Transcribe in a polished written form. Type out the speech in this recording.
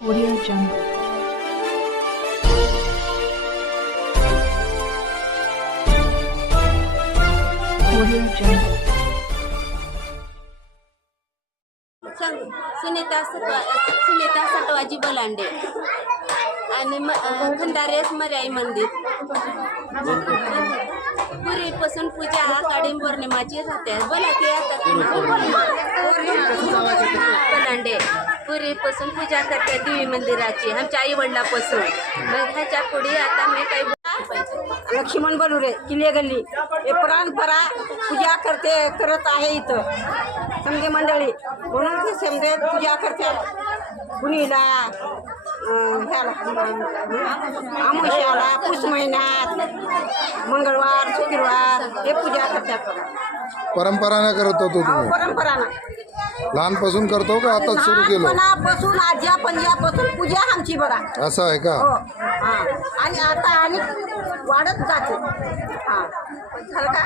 Audio Jungle. Audio Jungle. Sunita सटवाजी Balande आणि खंडारेश मर्याई मंदिर. पूर्वीपासून पूजा हा काळी पौर्णिमाची राहते. बोला की आता बलांडे पूर्वीपासून पूजा करते देवी मंदिराची आमच्या आई वडिलापासून. मग ह्याच्या पुढे आता मी काही लक्ष्मण बलुरे किल्ले गल्ली हे परंपरा पूजा करत आहे इथं समजे मंडळी म्हणून ते समजे पूजा करतात. कुणीला आमुष्याला पुष महिन्यात मंगळवार शुक्रवार हे पूजा करतात बघा. परंपराने करत होतो तुम्ही? परंपरानं लहानपासून करतो का आता सुरू केलं? लहानपणापासून आज्या पंजापासून पूजा आमची बघा. असं आहे का? हो हां. आणि आता आणि वाढत जाते. हां झालं का?